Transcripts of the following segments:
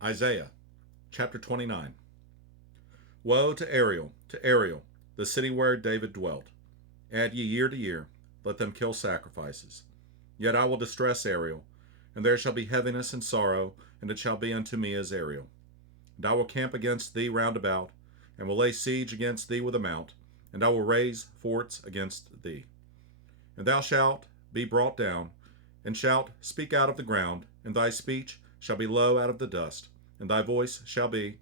Isaiah chapter 29. Woe to Ariel, the city where David dwelt. Add ye year to year, let them kill sacrifices. Yet I will distress Ariel, and there shall be heaviness and sorrow, and it shall be unto me as Ariel. And I will camp against thee round about, and will lay siege against thee with a mount, and I will raise forts against thee. And thou shalt be brought down, and shalt speak out of the ground, and thy speech shall be low out of the dust, and thy voice shall be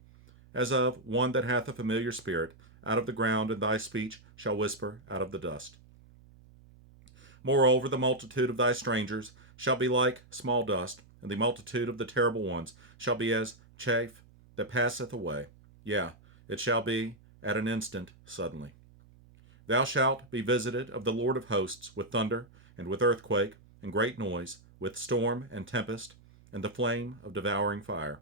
as of one that hath a familiar spirit out of the ground, and thy speech shall whisper out of the dust. Moreover, the multitude of thy strangers shall be like small dust, and the multitude of the terrible ones shall be as chaff that passeth away. Yea, it shall be at an instant suddenly. Thou shalt be visited of the Lord of hosts with thunder, and with earthquake, and great noise, with storm and tempest, and the flame of devouring fire.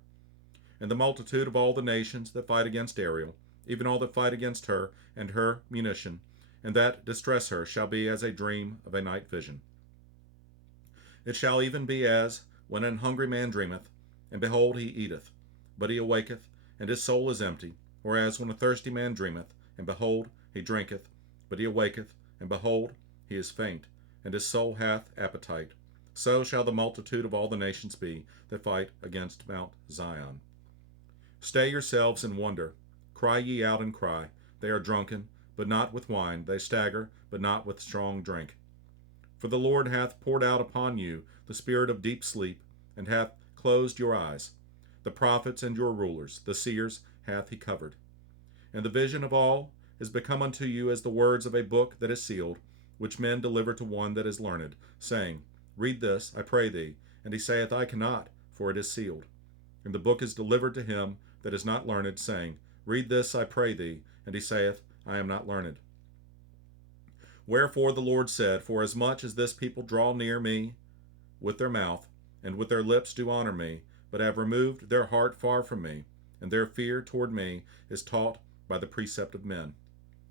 And the multitude of all the nations that fight against Ariel, even all that fight against her and her munition, and that distress her, shall be as a dream of a night vision. It shall even be as when an hungry man dreameth, and behold, he eateth, but he awaketh, and his soul is empty, or as when a thirsty man dreameth, and behold, he drinketh, but he awaketh, and behold, he is faint, and his soul hath appetite. So shall the multitude of all the nations be that fight against Mount Zion. Stay yourselves and wonder. Cry ye out and cry. They are drunken, but not with wine. They stagger, but not with strong drink. For the Lord hath poured out upon you the spirit of deep sleep, and hath closed your eyes. The prophets and your rulers, the seers, hath he covered. And the vision of all is become unto you as the words of a book that is sealed, which men deliver to one that is learned, saying, Read this, I pray thee. And he saith, I cannot, for it is sealed. And the book is delivered to him that is not learned, saying, Read this, I pray thee. And he saith, I am not learned. Wherefore the Lord said, Forasmuch as this people draw near me with their mouth, and with their lips do honor me, but have removed their heart far from me, and their fear toward me is taught by the precept of men.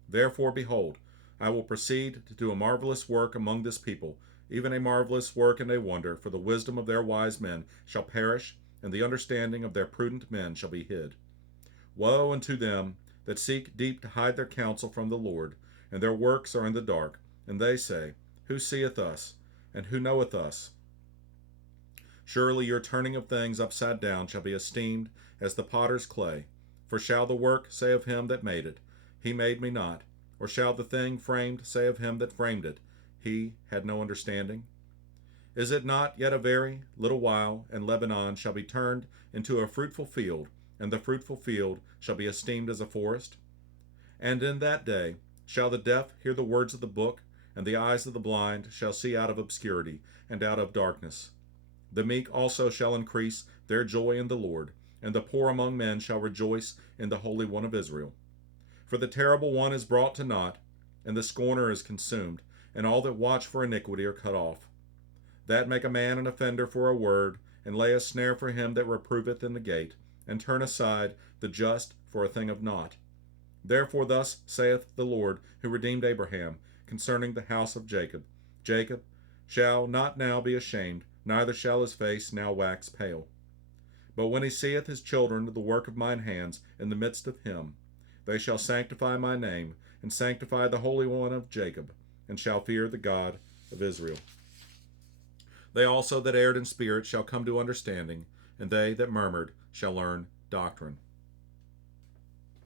Therefore, behold, I will proceed to do a marvelous work among this people, even a marvelous work and a wonder, for the wisdom of their wise men shall perish, and the understanding of their prudent men shall be hid. Woe unto them that seek deep to hide their counsel from the Lord, and their works are in the dark, and they say, Who seeth us, and who knoweth us? Surely your turning of things upside down shall be esteemed as the potter's clay. For shall the work say of him that made it, He made me not? Or shall the thing framed say of him that framed it, He had no understanding? Is it not yet a very little while, and Lebanon shall be turned into a fruitful field, and the fruitful field shall be esteemed as a forest? And in that day shall the deaf hear the words of the book, and the eyes of the blind shall see out of obscurity, and out of darkness. The meek also shall increase their joy in the Lord, and the poor among men shall rejoice in the Holy One of Israel. For the terrible one is brought to naught, and the scorner is consumed, and all that watch for iniquity are cut off. That make a man an offender for a word, and lay a snare for him that reproveth in the gate, and turn aside the just for a thing of naught. Therefore thus saith the Lord, who redeemed Abraham, concerning the house of Jacob, Jacob shall not now be ashamed, neither shall his face now wax pale. But when he seeth his children the work of mine hands in the midst of him, they shall sanctify my name, and sanctify the Holy One of Jacob, and shall fear the God of Israel. They also that erred in spirit shall come to understanding, and they that murmured shall learn doctrine.